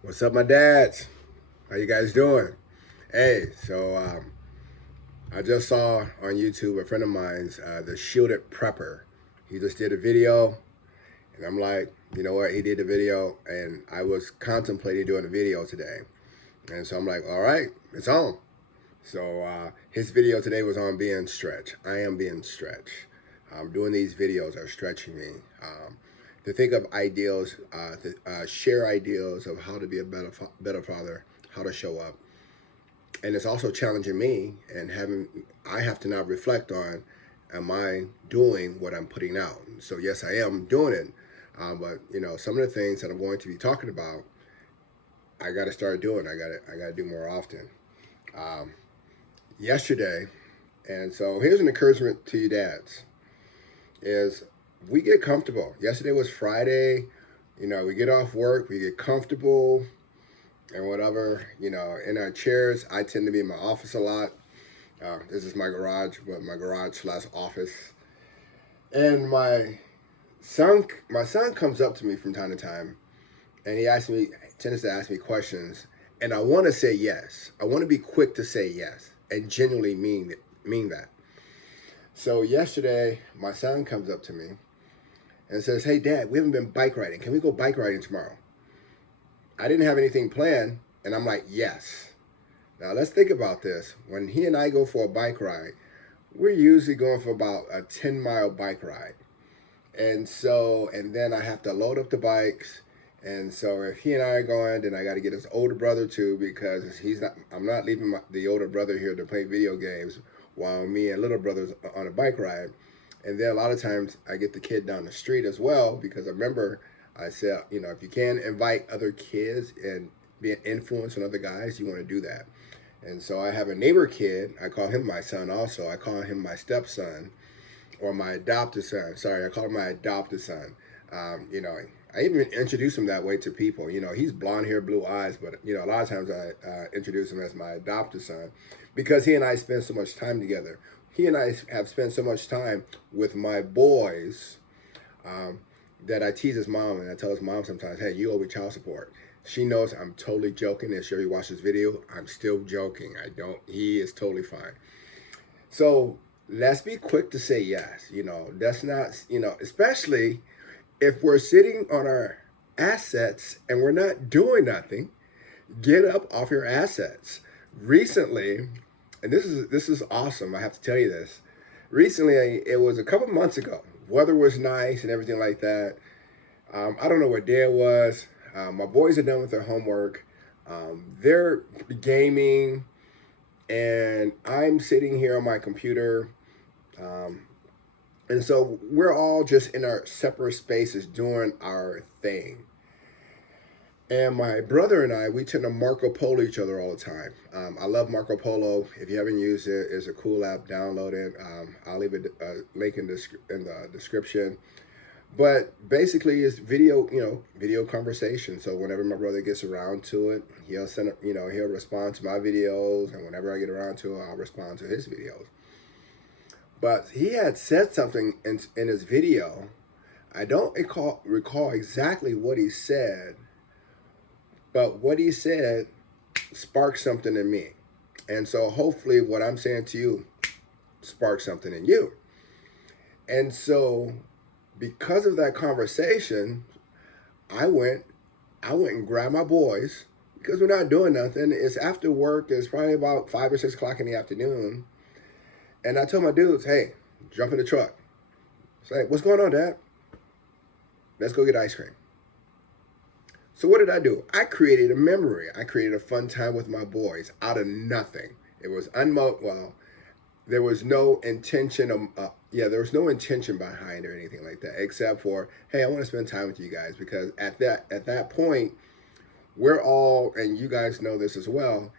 What's up, my dads? How you guys doing? Hey, I just saw on YouTube a friend of mine's, the Shielded Prepper. He just did a video, and I'm like, you know what? He did the video, and I was contemplating doing a video today, and so I'm like, all right, it's on. His video today was on being stretched. I am being stretched. Doing these videos are stretching me. To think of ideals, to share ideals of how to be a better father, how to show up, and it's also challenging me and having. I have to now reflect on, am I doing what I'm putting out? So yes, I am doing it, but some of the things that I'm going to be talking about, I got to start doing. I got to do more often. Um, Yesterday, and so here's an encouragement to you dads: is we get comfortable. Yesterday was Friday. We get off work, we get comfortable and whatever. In our chairs. I tend to be in my office a lot. This is my garage, but my garage slash office. And my son comes up to me from time to time, and tends to ask me questions, and I want to say yes. I want to be quick to say yes and genuinely mean that. So yesterday, my son comes up to me and says, "Hey, Dad, we haven't been bike riding. Can we go bike riding tomorrow?" I didn't have anything planned, and I'm like, "Yes." Now let's think about this. When he and I go for a bike ride, we're usually going for about a 10-mile bike ride. And then I have to load up the bikes. And so if he and I are going, then I got to get his older brother too, because I'm not leaving the older brother here to play video games while me and little brother's on a bike ride. And then a lot of times I get the kid down the street as well, because I remember I said, if you can invite other kids and be an influence on other guys, you want to do that. And so I have a neighbor kid. I call him my son also. I call him my stepson, or my adopted son. Sorry, I call him my adopted son. I even introduce him that way to people. He's blonde hair, blue eyes, but a lot of times I introduce him as my adopted son, because he and I spend so much time together. He and I have spent so much time with my boys, um, that I tease his mom, and I tell his mom sometimes, "Hey, you owe me child support." She knows I'm totally joking, and sure, you watch this video, I'm still joking. I don't. He is totally fine. So let's be quick to say yes. That's not, especially if we're sitting on our assets and we're not doing nothing. Get up off your assets. Recently, and this is awesome. I have to tell you this. Recently, it was a couple months ago. Weather was nice and everything like that. I don't know what day it was. My boys are done with their homework. They're gaming, and I'm sitting here on my computer. Um, and so we're all just in our separate spaces doing our thing. And my brother and I, we tend to Marco Polo each other all the time. I love Marco Polo. If you haven't used it, it's a cool app. Download it. I'll leave a link in the description. But basically, it's video conversation. So whenever my brother gets around to it, he'll respond to my videos, and whenever I get around to it, I'll respond to his videos. But he had said something in his video. I don't recall exactly what he said, but what he said sparked something in me. And so hopefully what I'm saying to you sparks something in you. And so because of that conversation, I went and grabbed my boys, because we're not doing nothing. It's after work. It's probably about 5 or 6 o'clock in the afternoon. And I told my dudes, "Hey, jump in the truck." Say, "What's going on, Dad?" "Let's go get ice cream." So what did I do? I created a memory. I created a fun time with my boys out of nothing. It was well, there was no intention of there was no intention behind it or anything like that, except for, hey, I want to spend time with you guys, because at that point, we're all, and you guys know this as well,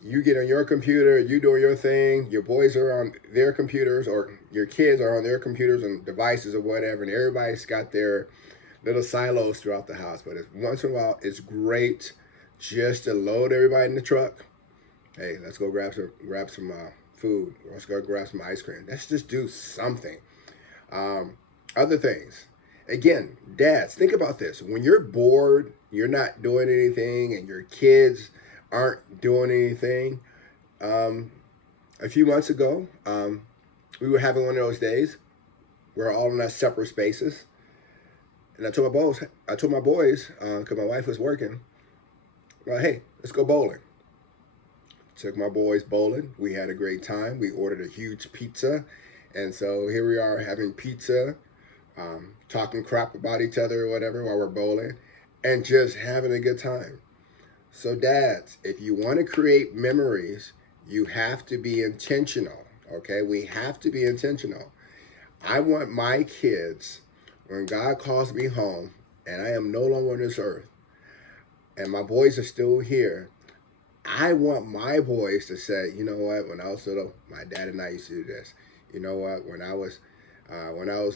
you get on your computer, you doing your thing, your boys are on their computers, or your kids are on their computers and devices or whatever, and everybody's got their little silos throughout the house. But once in a while, it's great just to load everybody in the truck. Hey, let's go grab some food. Let's go grab some ice cream. Let's just do something. Other things. Again, dads, think about this. When you're bored, you're not doing anything, and your kids aren't doing anything. Um, a few months ago, we were having one of those days. We're all in our separate spaces, and I told my boys, because my wife was working, well, hey, let's go bowling. Took my boys bowling. We had a great time. We ordered a huge pizza, and so here we are having pizza, talking crap about each other or whatever while we're bowling, and just having a good time. So, dads, if you want to create memories, you have to be intentional. Okay, we have to be intentional. I want my kids, when God calls me home, and I am no longer on this earth, and my boys are still here, I want my boys to say, you know what? When I was little, my dad and I used to do this. You know what? When I was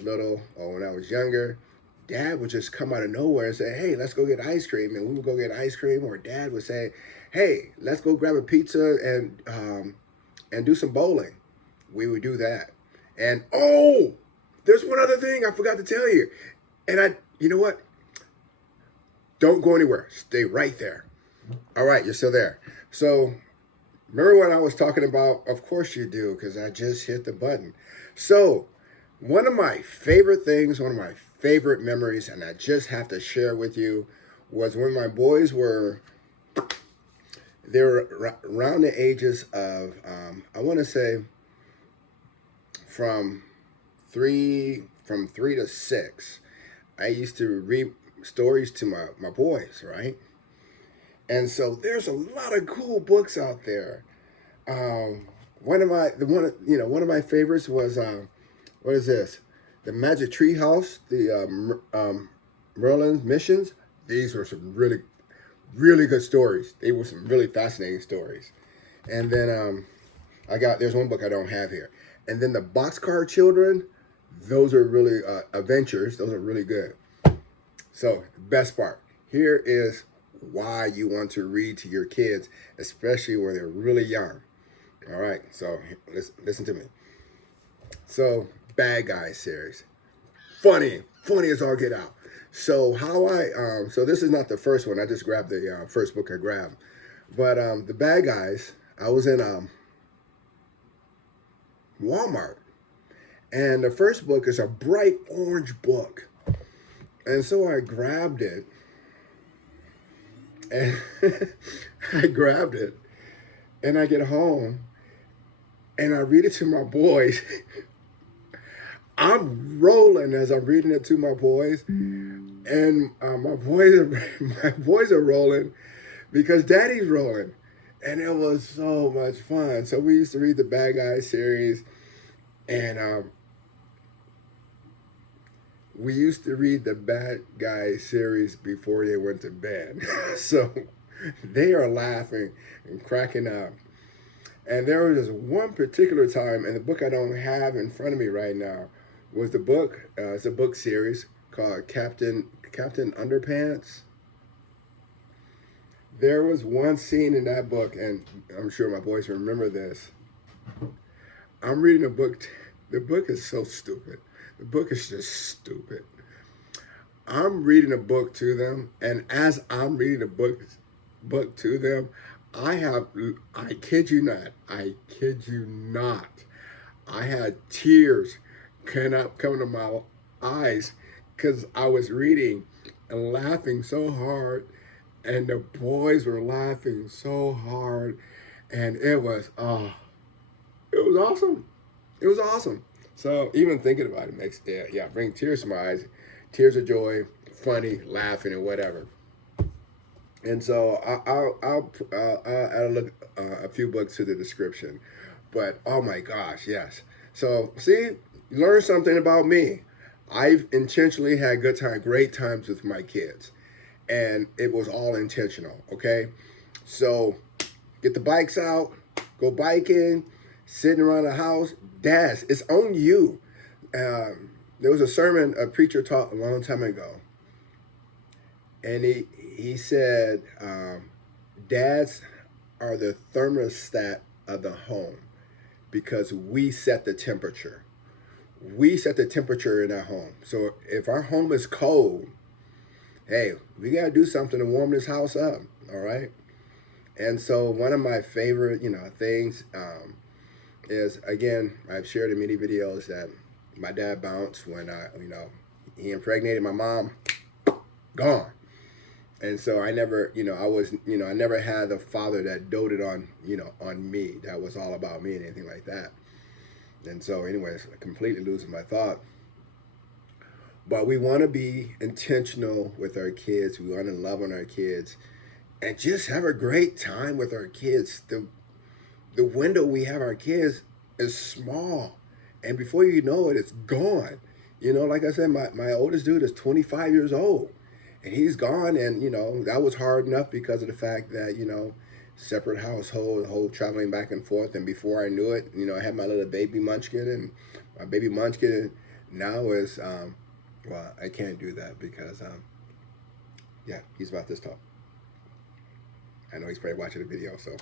little or when I was younger, Dad would just come out of nowhere and say, "Hey, let's go get ice cream," and we would go get ice cream. Or Dad would say, "Hey, let's go grab a pizza and do some bowling." We would do that. And oh, there's one other thing I forgot to tell you. You know what? Don't go anywhere. Stay right there. All right, you're still there. So remember what I was talking about? Of course you do, because I just hit the button. So one of my favorite things, one of my favorite memories, and I just have to share with you, was when my boys they were around the ages of, I want to say from from 3 to 6. I used to read stories to my boys, right? And so there's a lot of cool books out there. One of my favorites was what is this? The Magic Tree House, the Merlin's Missions. These were some really good stories. They were some really fascinating stories. And then there's one book I don't have here. And then the Boxcar Children, those are really adventures. Those are really good. So, best part. Here is why you want to read to your kids, especially when they're really young. All right, so listen to me. So, Bad Guys series, funny as all get out. So so this is not the first one. I just grabbed the first book I grabbed, but the Bad Guys. I was in Walmart, and the first book is a bright orange book, and so I grabbed it, and I grabbed it, and I get home, and I read it to my boys. I'm rolling as I'm reading it to my boys, and my boys are rolling because Daddy's rolling, and it was so much fun. So we used to read the Bad Guys series, and we used to read the Bad Guys series before they went to bed. So they are laughing and cracking up. And there was this one particular time, and the book I don't have in front of me right now was the book. It's a book series called Captain Underpants. There was one scene in that book, and I'm sure my boys remember this. I'm reading a book. The book is so stupid. The book is just stupid. I'm reading a book to them, and as I'm reading the book to them, I kid you not, I had tears coming to my eyes because I was reading and laughing so hard, and the boys were laughing so hard, and it was awesome. It was awesome. So even thinking about it makes bring tears to my eyes, tears of joy, funny, laughing, and whatever. And so I'll look a few books to the description, but oh my gosh, yes. So see, learn something about me. I've intentionally had great times with my kids, and it was all intentional. Okay, so get the bikes out, go biking, sitting around the house. Dads, it's on you. There was a sermon a preacher taught a long time ago, and he said, dads are the thermostat of the home because we set the temperature. we set the temperature in our home. So if our home is cold, hey, we got to do something to warm this house up. All right. And so one of my favorite, things is, again, I've shared in many videos that my dad bounced when he impregnated my mom, gone. And so I never, I never had a father that doted on me. That was all about me and anything like that. And so anyways, completely losing my thought. But we want to be intentional with our kids. We want to love on our kids and just have a great time with our kids. The window we have our kids is small. And before you know it, it's gone. Like I said, my oldest dude is 25 years old. And he's gone. And, that was hard enough because of the fact that, separate household, whole traveling back and forth. And before I knew it, I had my little baby munchkin. And my baby munchkin now is, well, I can't do that because, yeah, he's about this tall. I know he's probably watching the video, so.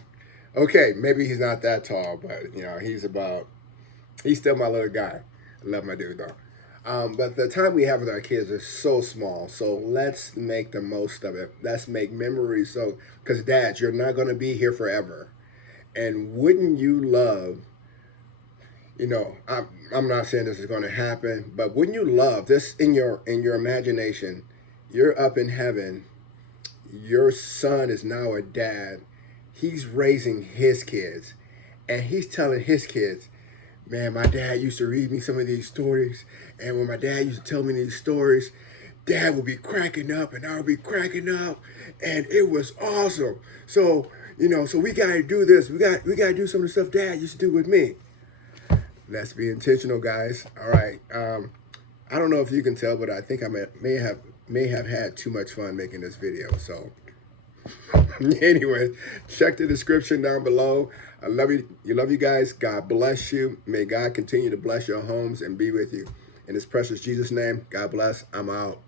Okay, maybe he's not that tall, but, he's still my little guy. I love my dude, though. But the time we have with our kids is so small, so let's make the most of it. Let's make memories. So, because dads, you're not going to be here forever. And wouldn't you love, I'm not saying this is going to happen, but wouldn't you love this in your imagination? You're up in heaven. Your son is now a dad. He's raising his kids, and he's telling his kids, man, my dad used to read me some of these stories, and when my dad used to tell me these stories, dad would be cracking up, and I would be cracking up, and it was awesome. So, so we got to do this. We got to do some of the stuff dad used to do with me. Let's be intentional, guys. All right. I don't know if you can tell, but I think I may have had too much fun making this video. So anyway, check the description down below. I love you. You love you guys. God bless you. May God continue to bless your homes and be with you. In his precious Jesus' name, God bless. I'm out.